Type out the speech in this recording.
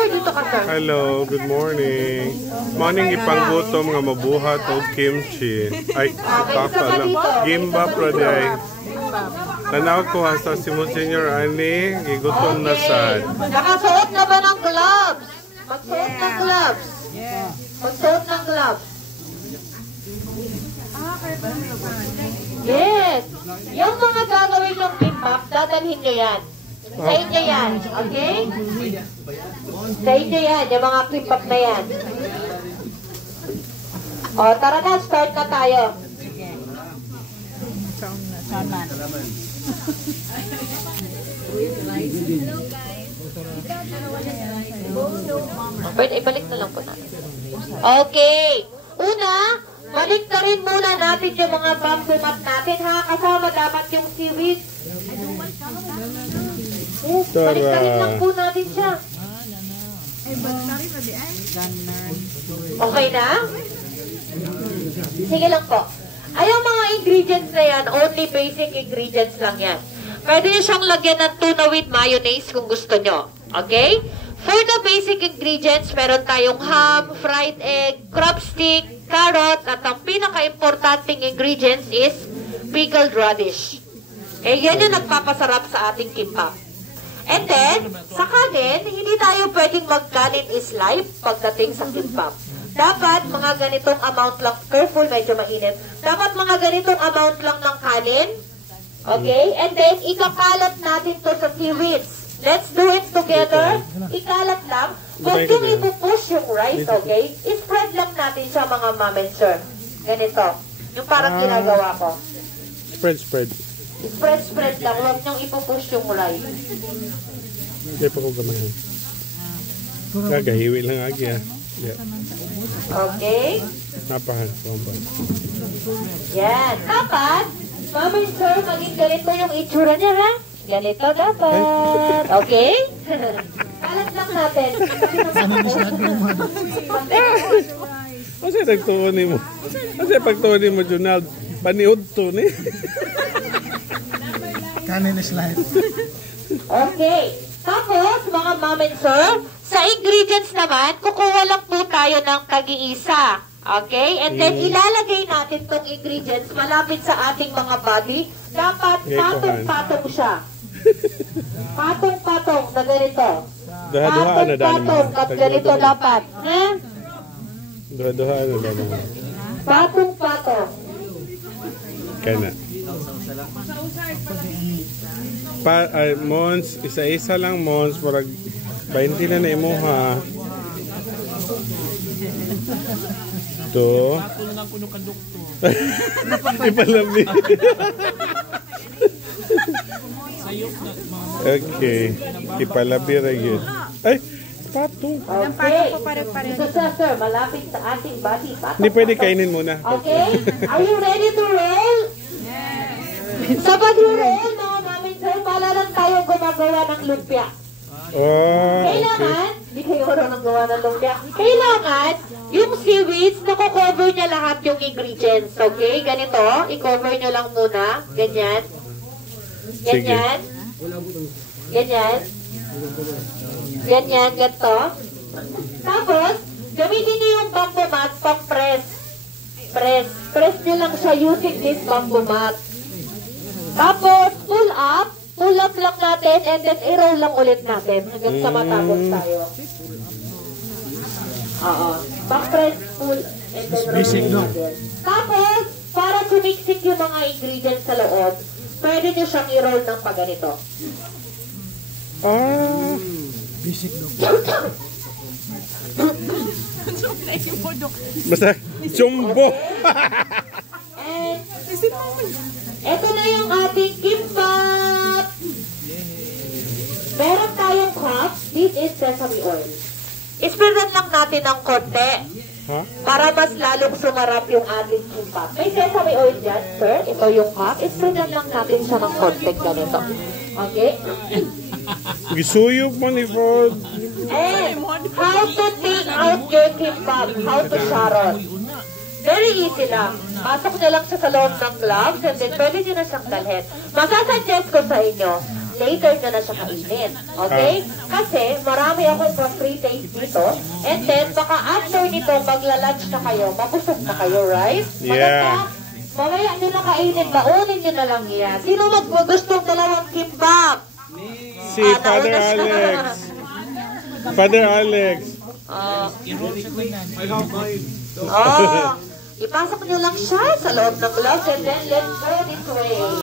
sir, dito ka, sir. Hello, good morning. Morning ipanggutom nga mabuhat o kimchi. Ay, papa lang. Gimbap radi ay. Tanaw ko hasta si Monsignor Ani, gigutom na sad. Nakasuot na ba ng gloves? Magsuot ng gloves. Magsuot ng gloves. Yes. Yung mga gagawin ng gimbap, dadalhin nyo yan. Sa inyo yan, okay? Sa inyo yan, yung mga gimbap na yan. O, tara na, start na tayo. Pwede, ibalik na lang po natin. Okay. Una, balik na rin muna natin yung mga bamboo mat natin, ha? Kasama dapat yung seaweed. Yes, balik na rin lang po natin siya. Okay na? Sige lang po. Ay, yung mga ingredients na yan, only basic ingredients lang yan. Pwede nyo siyang lagyan ng tuna with mayonnaise kung gusto nyo. Okay? For the basic ingredients, meron tayong ham, fried egg, crab stick, carrot, at ang pinaka-importanting ingredients is pickled radish. Eh, yan yung nagpapasarap sa ating kimbap. And then, sa kanin, hindi tayo pwedeng mag-kanin is live pagdating sa kimbap. Dapat mga ganitong amount lang, careful, medyo mainit. Dapat mga ganitong amount lang ng kanin. Okay? And then, ikakalat natin to sa seaweeds. Let's do it together. Ikalat lang. Huwag yung ipupush yung rice, okay? I-spread lang natin siya, mga mom and sir. Ganito. Yung parang ginagawa ko. Spread. Spread lang. Huwag niyong ipupush yung rice. Hindi pa ko gamahin. Gagahiwi lang agi ah. Yeah. Okay? Napahan. Yan. Dapat, mom and sir, maging ganito yung itsura niya, ha? Ganito dapat. Okay? Kalat lang natin. Kasi nagtuon mo. Kasi pagtuon mo, Junald, paniod to ni. Kanin is life. Okay. Tapos, mga mom and sir, sa ingredients naman, kukuha lang po tayo ng tag-iisa. Okay? And then, ilalagay natin tong ingredients malapit sa ating mga body. Dapat patong-patong siya. Patong-patong na ganito. Patong-patong at ganito dapat. Duha-duha na dapat. Patong-patong. Kaya Mons, isa-isa lang Mons, parang 20 na na imo ha. Ito. Ipalabi. Okay. Ipalabi rin yun. Ay! Pato. Okay. So, sir, malapit sa ating body. Hindi pwede kainin muna. Okay? Are you ready to roll? Yes. Sa pag-roll, mga mami, sir, pala lang tayo gumagawa ng lumpia. Kailangan, hindi kayo nang gawa ng lumpia. Kailangan, yung seaweeds, nakocover niya lahat yung ingredients. Okay? Ganito, i-cover niyo lang muna. Ganyan. Ganyan. Ganyan. Ganyan, ganito. Tapos, gamitin niyo yung bamboo mat pang press. Press niyo lang siya using this bamboo mat. Tapos, pull up lang natin, and then i-roll lang ulit natin hanggang sa matapos tayo. Oo. Pang-press, pull, and then roll natin. Tapos, para sumiksik yung mga ingredients sa loob, pwede nyo siyang i-roll ng paganito. Basic dog. Basta, jumbo. And, ito na yung ating kimbap. Meron tayong cup. This is sesame oil. Ispreadan lang natin ng konti. Para mas lalong sumarap yung ating kimbap. May sesame oil dyan, sir. Ito yung cup. Ispreadan lang natin siya ng konti ganito. Okay? Gisuyog mo ni Ford. And how to take out your kimbap. How to sharon. Very easy lang. Pasok nyo lang siya sa loob ng gloves and then pwede nyo na siyang dalhin. Masasuggest ko sa inyo, later nyo na siya kainin. Okay? Kasi marami akong free taste dito. And then, baka after nito, magla-lunch na kayo, mabusog na kayo, right? Yeah. Mamaya nyo na kainin, baunin nyo na lang yan. Sino magugustong dalawang kimbap? Si Father Alex. Father Alex. Ipasok nyo lang siya sa loob ng gloves and then let's go this way.